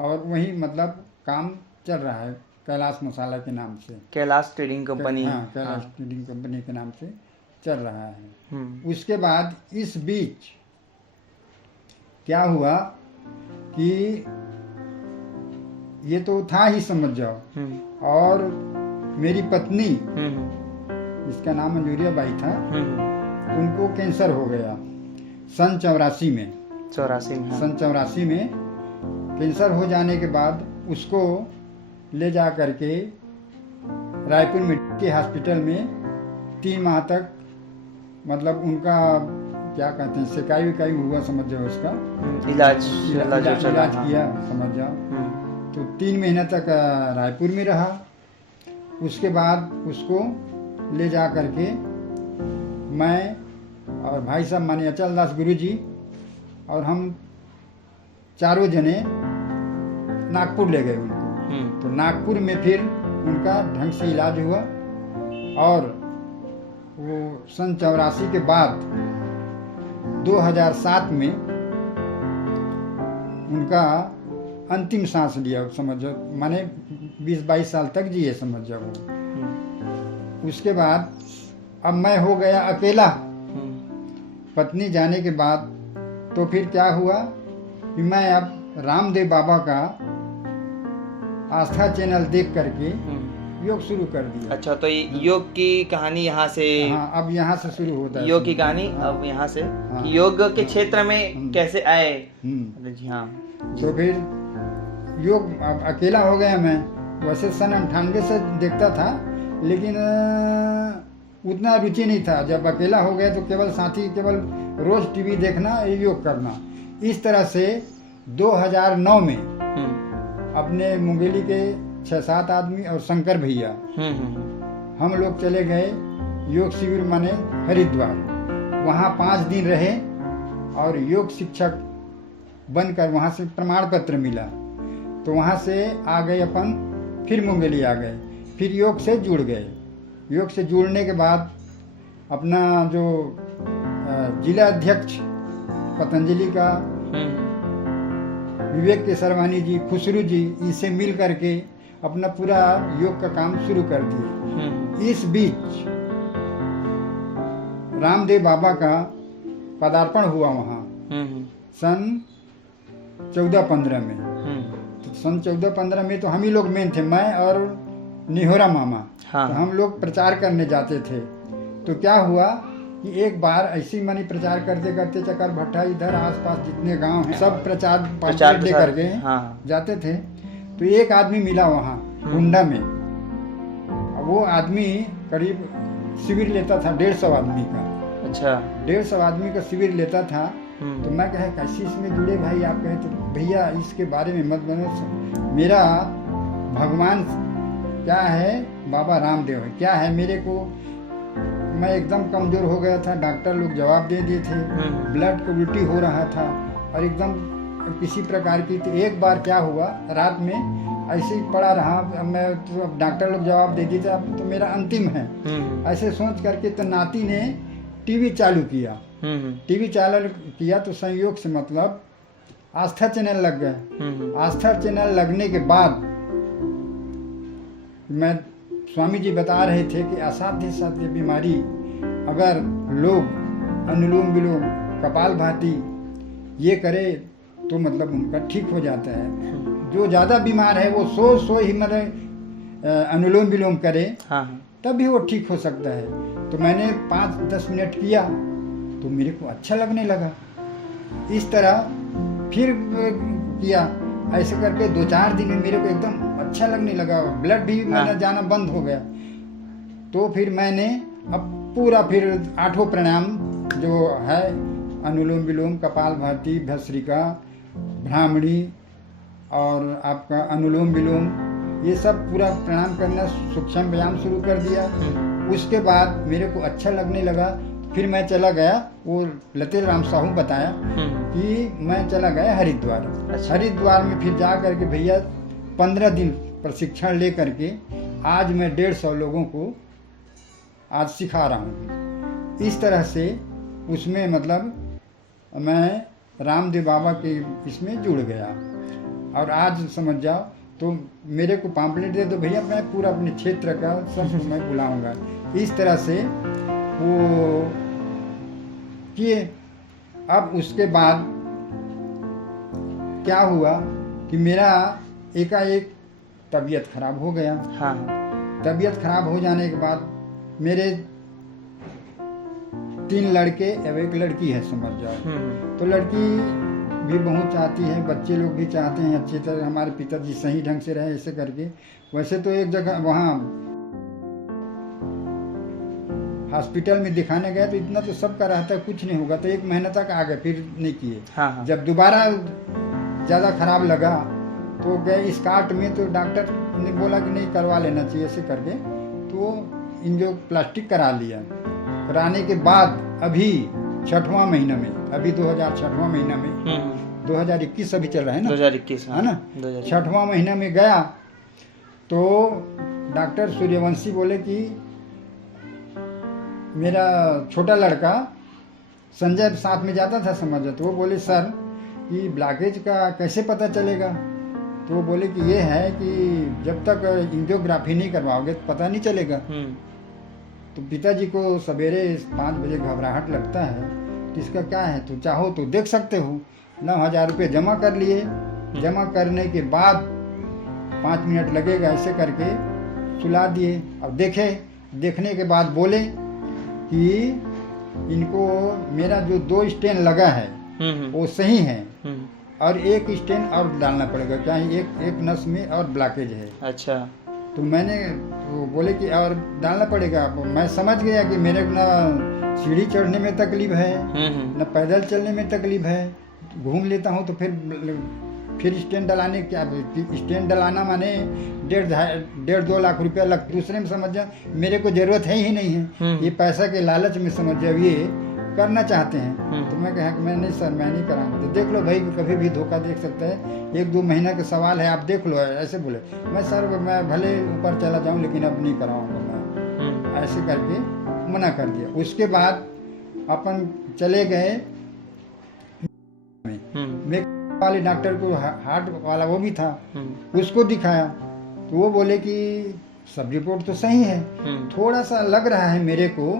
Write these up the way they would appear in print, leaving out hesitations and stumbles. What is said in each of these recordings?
और वही मतलब काम चल रहा है कैलाश मसाला के नाम से। Kailash trading company. हाँ, कैलाश ट्रेडिंग कंपनी के नाम से चल रहा है। उसके बाद इस बीच क्या हुआ कि ये तो था ही समझ जाओ। और मेरी पत्नी, इसका नाम मंजूरिया बाई था, उनको कैंसर हो गया सन 84 में। 84 में कैंसर हो जाने के बाद उसको ले जा करके रायपुर मेडिकल हॉस्पिटल में 3 माह तक मतलब उनका क्या कहते हैं सिकाई विकाई हुआ समझ जाओ, उसका इलाज किया समझ जाओ। तो 3 महीने तक रायपुर में रहा। उसके बाद उसको ले जा करके मैं और भाई साहब माने अचल दास गुरु जी और हम चारों जने नागपुर ले गए उनको। तो नागपुर में फिर उनका ढंग से इलाज हुआ और वो सन 84 के बाद 2007 में उनका अंतिम सांस लिया समझ जाओ, माने 20-22 साल तक जिए समझ जाओ। उसके बाद अब मैं हो गया अकेला। पत्नी जाने के बाद तो फिर क्या हुआ कि मैं अब रामदेव बाबा का आस्था चैनल देख करके योग शुरू कर दिया। अच्छा, तो योग की कहानी यहाँ से? हाँ, अब यहाँ से शुरू होता है योग की कहानी। अब यहाँ से योग के क्षेत्र में कैसे आए? जी हाँ। तो फिर योग अब अकेला हो गया मैं। वैसे सन 98 से देखता था लेकिन उतना रुचि नहीं था। जब अकेला हो गया तो केवल साथी केवल रोज टीवी देखना, योग करना। इस तरह से 2009 में अपने मुंगेली के 6-7 आदमी और शंकर भैया हम लोग चले गए योग शिविर माने हरिद्वार। वहाँ 5 दिन रहे और योग शिक्षक बनकर वहाँ से प्रमाण पत्र मिला। तो वहाँ से आ गए अपन, फिर मुंगेली आ गए, फिर योग से जुड़ गए। योग से जुड़ने के बाद अपना जो जिला अध्यक्ष पतंजलि का विवेक केसरवानी जी, खुसरू जी, इनसे मिल करके अपना पूरा योग का काम शुरू कर दिए। इस बीच रामदेव बाबा का पदार्पण हुआ वहाँ सन 14-15 में। तो सन 14-15 में तो हम ही लोग मेन थे, मैं और निहोरा मामा। तो हम लोग प्रचार करने जाते थे। तो क्या हुआ कि एक बार ऐसी मनी प्रचार करते करते चकर भट्टा इधर आसपास जितने गांव हैं सब प्रचार लेकर के जाते थे। तो एक आदमी मिला वहाँ हुंडा में। वो आदमी करीब शिविर लेता था 150 आदमी का। अच्छा, 150 आदमी का शिविर लेता था। तो मैं कहे कैसे इसमें जुड़े भाई? आप कहे तो भैया इसके बारे में मत बनो, मेरा भगवान क्या है, बाबा रामदेव है। क्या है मेरे को, मैं एकदम कमजोर हो गया था, डॉक्टर लोग जवाब दे दिए थे, ब्लड को उल्टी हो रहा था और एकदम किसी प्रकार की। तो एक बार क्या हुआ, रात में ऐसे ही पड़ा रहा मैं, तो डॉक्टर लोग जवाब दे दिए थे अब तो मेरा अंतिम है। ऐसे सोच करके तो नाती ने टीवी चालू किया। टीवी चालू किया तो संयोग से मतलब आस्था चैनल लग गए। आस्था चैनल लगने के बाद मैं स्वामी जी बता रहे थे कि असाध्य साध्य बीमारी अगर लोग अनुलोम विलोम कपालभाति ये करे तो मतलब उनका ठीक हो जाता है। जो ज़्यादा बीमार है वो सो ही मतलब अनुलोम विलोम करे तब भी वो ठीक हो सकता है। तो मैंने 5-10 मिनट किया तो मेरे को अच्छा लगने लगा। इस तरह फिर किया, ऐसे करके 2-4 दिन में मेरे को एकदम अच्छा लगने लगा। ब्लड भी मेरा जाना बंद हो गया। तो फिर मैंने अब पूरा फिर 8 प्राणायाम जो है अनुलोम विलोम कपालभाति भस्त्रिका ब्राह्मणी और आपका अनुलोम विलोम ये सब पूरा प्राणायाम करना सूक्ष्म व्यायाम शुरू कर दिया। उसके बाद मेरे को अच्छा लगने लगा। फिर मैं चला गया, वो लतेल राम साहू बताया कि मैं चला गया हरिद्वार। हरिद्वार में फिर जा करके भैया 15 दिन प्रशिक्षण ले करके आज मैं 150 लोगों को आज सिखा रहा हूँ। इस तरह से उसमें मतलब मैं रामदेव बाबा के इसमें जुड़ गया। और आज समझ जाओ तो मेरे को पाम्पलेट दे दो भैया, मैं पूरा अपने क्षेत्र का सब मैं बुलाऊंगा। इस तरह से वो किए। अब उसके बाद क्या हुआ कि मेरा एकाएक तबीयत खराब हो गया। हाँ तबीयत खराब हो जाने के बाद मेरे 3 लड़के अब 1 लड़की है, समझ जाओ। तो लड़की भी बहुत चाहती है, बच्चे लोग भी चाहते हैं अच्छी तरह हमारे पिताजी सही ढंग से रहे, ऐसे करके। वैसे तो एक जगह वहाँ हॉस्पिटल में दिखाने गए तो इतना तो सबका रहता है, कुछ नहीं होगा, तो 1 महीना तक आ गए, फिर नहीं किए। हाँ। जब दोबारा ज़्यादा खराब लगा तो गए इस कार्ट में, तो डॉक्टर ने बोला कि नहीं करवा लेना चाहिए, ऐसे करके तो एंजियोप्लास्टी करा लिया। कराने के बाद अभी 6वां महीना में, अभी 2006वां महीना में, 2021 अभी चल रहा है ना, 2021 है ना, 6वां महीना में गया तो डॉक्टर सूर्यवंशी बोले कि मेरा छोटा लड़का संजय साथ में जाता था, समझ, तो वो बोले सर कि ब्लॉकेज का कैसे पता चलेगा? तो वो बोले कि ये है कि जब तक एंजियोग्राफी नहीं करवाओगे तो पता नहीं चलेगा। तो पिताजी को सवेरे 5 बजे घबराहट लगता है, तो इसका क्या है, तो चाहो तो देख सकते हो। 9,000 रुपये जमा कर लिए। जमा करने के बाद 5 मिनट लगेगा, ऐसे करके सुला दिए। अब देखने के बाद बोले कि इनको मेरा जो 2 स्टेन लगा है वो सही है, और 1 स्टेन और डालना पड़ेगा, क्या एक नस में और ब्लॉकेज है। अच्छा। तो मैंने तो बोले कि और डालना पड़ेगा। मैं समझ गया कि मेरे को ना सीढ़ी चढ़ने में तकलीफ है, न पैदल चलने में तकलीफ है, घूम लेता हूँ तो फिर स्टेन डलाने, क्या स्टेन डलाना माने 1.5-2 लाख रुपया लग, दूसरे में समझ जा मेरे को जरूरत है ही नहीं है, ये पैसा के लालच में समझ जाओ ये करना चाहते हैं। तो मैं कहा कि मैं नहीं सर, मैं नहीं कराऊंगा। तो देख लो भाई, कभी भी धोखा देख सकता है, 1-2 महीना का सवाल है, आप देख लो, ऐसे बोले। मैं सर मैं भले ऊपर चला जाऊं लेकिन अब नहीं कराऊंगा मैं, ऐसे करके मना कर दिया। उसके बाद अपन चले गए वाले डॉक्टर को, हार्ट वाला वो भी था, उसको दिखाया। तो वो बोले कि सब रिपोर्ट तो सही है, थोड़ा सा लग रहा है मेरे को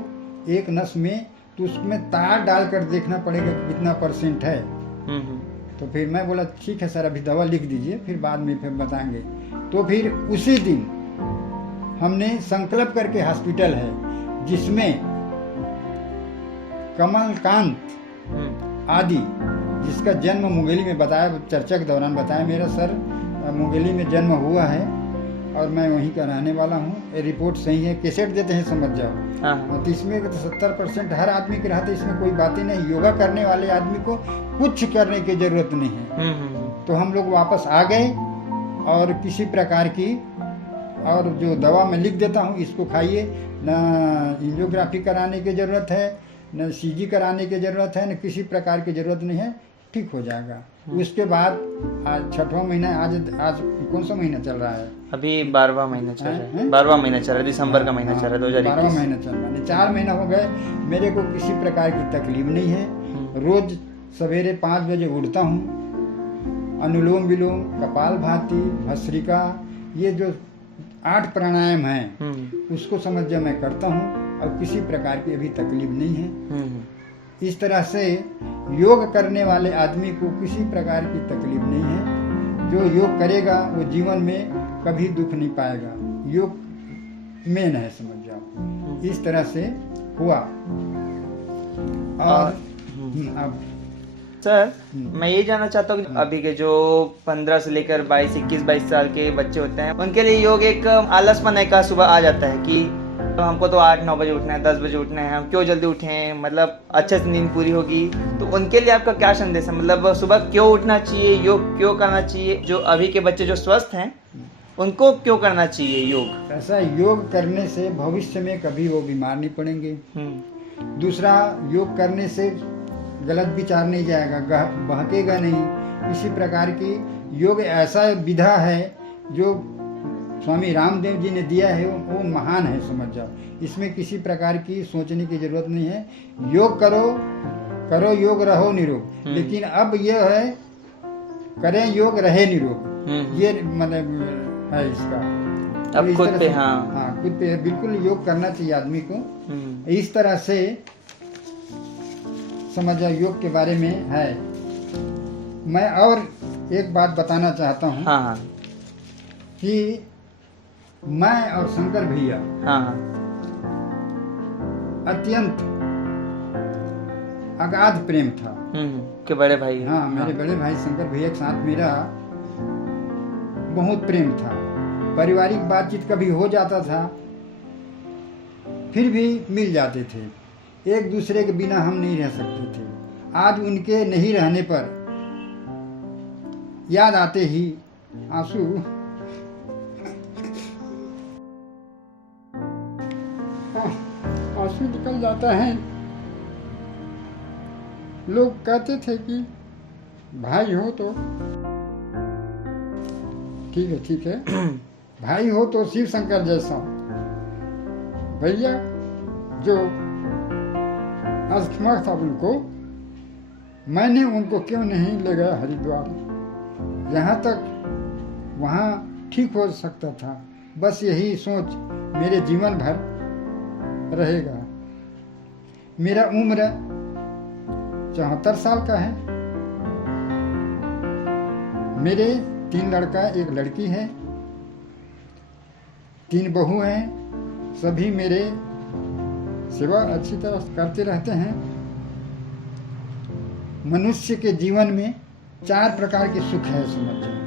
1 नस में, तो उसमें तार डालकर देखना पड़ेगा कि कितना % है। तो फिर मैं बोला ठीक है सर, अभी दवा लिख दीजिए, फिर बाद में फिर बताएंगे। तो फिर उसी दिन हमने संकल्प करके हॉस्पिटल है जिसमें कमलकांत आदि, जिसका जन्म मुंगेली में बताया, चर्चा के दौरान बताया मेरा सर मुंगेली में जन्म हुआ है और मैं वहीं का रहने वाला हूँ, रिपोर्ट सही है, कैसेट देते हैं, समझ जाओ। तो इसमें 70% हर आदमी के रहते, इसमें कोई बात ही नहीं। योगा करने वाले आदमी को कुछ करने की जरूरत नहीं है। तो हम लोग वापस आ गए और किसी प्रकार की, और जो दवा मैं लिख देता हूँ इसको खाइए, न एंजियोग्राफी कराने की ज़रूरत है, न CG कराने की ज़रूरत है, न किसी प्रकार की ज़रूरत नहीं है, ठीक हो जाएगा। उसके बाद आज 6वां महीना, आज कौन सा महीना चल रहा है? अभी 12वां महीना चल रहा है, 12वां महीना चल रहा है, दिसंबर का महीना चल रहा है, 2021। 12वां महीना चल रहा है, 4 महीना हो गए, मेरे को किसी प्रकार की तकलीफ नहीं है। रोज सवेरे 5 बजे उठता हूँ, अनुलोम विलोम, कपालभाति, भस्त्रिका, ये जो 8 प्राणायाम हैं उसको समझ जा मैं करता हूँ, और किसी प्रकार की अभी तकलीफ नहीं है। इस तरह से योग करने वाले आदमी को किसी प्रकार की तकलीफ नहीं है। जो योग करेगा वो जीवन में कभी दुख नहीं पाएगा। योग मेन है, समझ जाओ। इस तरह से हुआ। और अब सर मैं ये जानना चाहता हूँ कि अभी के जो 15 से लेकर 21-22 साल के बच्चे होते हैं, उनके लिए योग एक आलसपन का सुबह आ जाता है कि तो हमको तो 8-9 बजे उठना है, 10 बजे उठना है, हम क्यों जल्दी उठें, मतलब अच्छे से नींद पूरी होगी। तो उनके लिए आपका क्या संदेश है, मतलब सुबह क्यों उठना चाहिए, योग क्यों करना चाहिए? जो अभी के बच्चे जो स्वस्थ हैं उनको क्यों करना चाहिए योग? ऐसा योग करने से भविष्य में कभी वो बीमार नहीं पड़ेंगे। दूसरा, योग करने से गलत विचार नहीं जाएगा, बहकेगा नहीं। इसी प्रकार की योग ऐसा विधा है जो स्वामी रामदेव जी ने दिया है, वो महान है, समझ जाओ। इसमें किसी प्रकार की सोचने की जरूरत नहीं है। योग करो योग, रहो निरोग। लेकिन अब यह है, करें योग, रहे निरोग। ये मतलब है इसका। अब इस खुद तरह पे, से- हाँ। हाँ, खुद पे बिल्कुल योग करना चाहिए आदमी को। इस तरह से समझ योग के बारे में है। मैं और एक बात बताना चाहता हूँ हाँ हाँ कि मैं और शंकर भैया हाँ हाँ अत्यंत अगाध प्रेम था। के बड़े भाई। हाँ, मेरे बड़े भाई शंकर भैया के साथ मेरा बहुत प्रेम था। पारिवारिक बातचीत कभी हो जाता था, फिर भी मिल जाते थे। एक दूसरे के बिना हम नहीं रह सकते थे। आज उनके नहीं रहने पर याद आते ही आंसू आंसू निकल जाता है। लोग कहते थे कि भाई हो तो ठीक है भाई हो तो शिव शंकर जैसा। भैया जो अस्थमा था उनको, मैंने उनको क्यों नहीं ले गया हरिद्वार, यहाँ तक वहाँ ठीक हो सकता था। बस यही सोच मेरे जीवन भर रहेगा। मेरा उम्र 74 साल का है। मेरे 3 लड़का 1 लड़की है, 3 बहू हैं। सभी मेरे सेवा अच्छी तरह करते रहते हैं। मनुष्य के जीवन में 4 प्रकार के सुख है, समझो।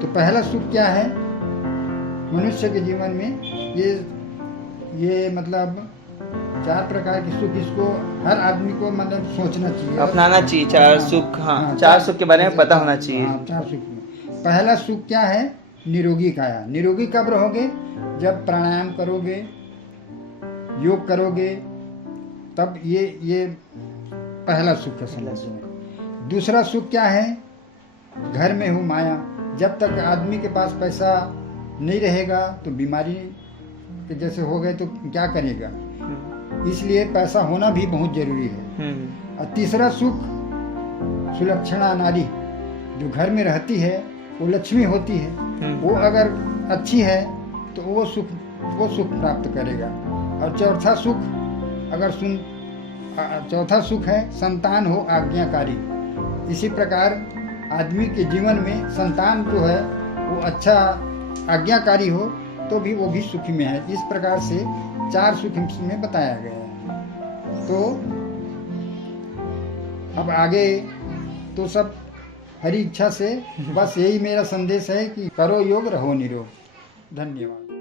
तो पहला सुख क्या है मनुष्य के जीवन में? ये मतलब 4 प्रकार के सुख, इसको हर आदमी को मतलब सोचना चाहिए, अपनाना चाहिए। 4 सुख, हाँ 4 सुख के बारे में पता होना चाहिए। हाँ, 4 सुख में पहला सुख क्या है? निरोगी काया। निरोगी कब रहोगे? जब प्राणायाम करोगे, योग करोगे, तब ये पहला सुख है, समझो। दूसरा सुख क्या है? घर में हो माया। जब तक आदमी के पास पैसा नहीं रहेगा तो बीमारी के जैसे हो गए तो क्या करेगा, इसलिए पैसा होना भी बहुत जरूरी है। और तीसरा सुख सुलक्षणा नारी, जो घर में रहती है वो लक्ष्मी होती है, वो अगर अच्छी है तो वो सुख प्राप्त करेगा। और चौथा सुख चौथा सुख है संतान हो आज्ञाकारी। इसी प्रकार आदमी के जीवन में संतान जो है वो अच्छा आज्ञाकारी हो तो भी वो भी सुखी में है। इस प्रकार से 4 सुख में बताया गया है। तो अब आगे तो सब हरी इच्छा से, बस यही मेरा संदेश है कि करो योग, रहो निरोग। धन्यवाद।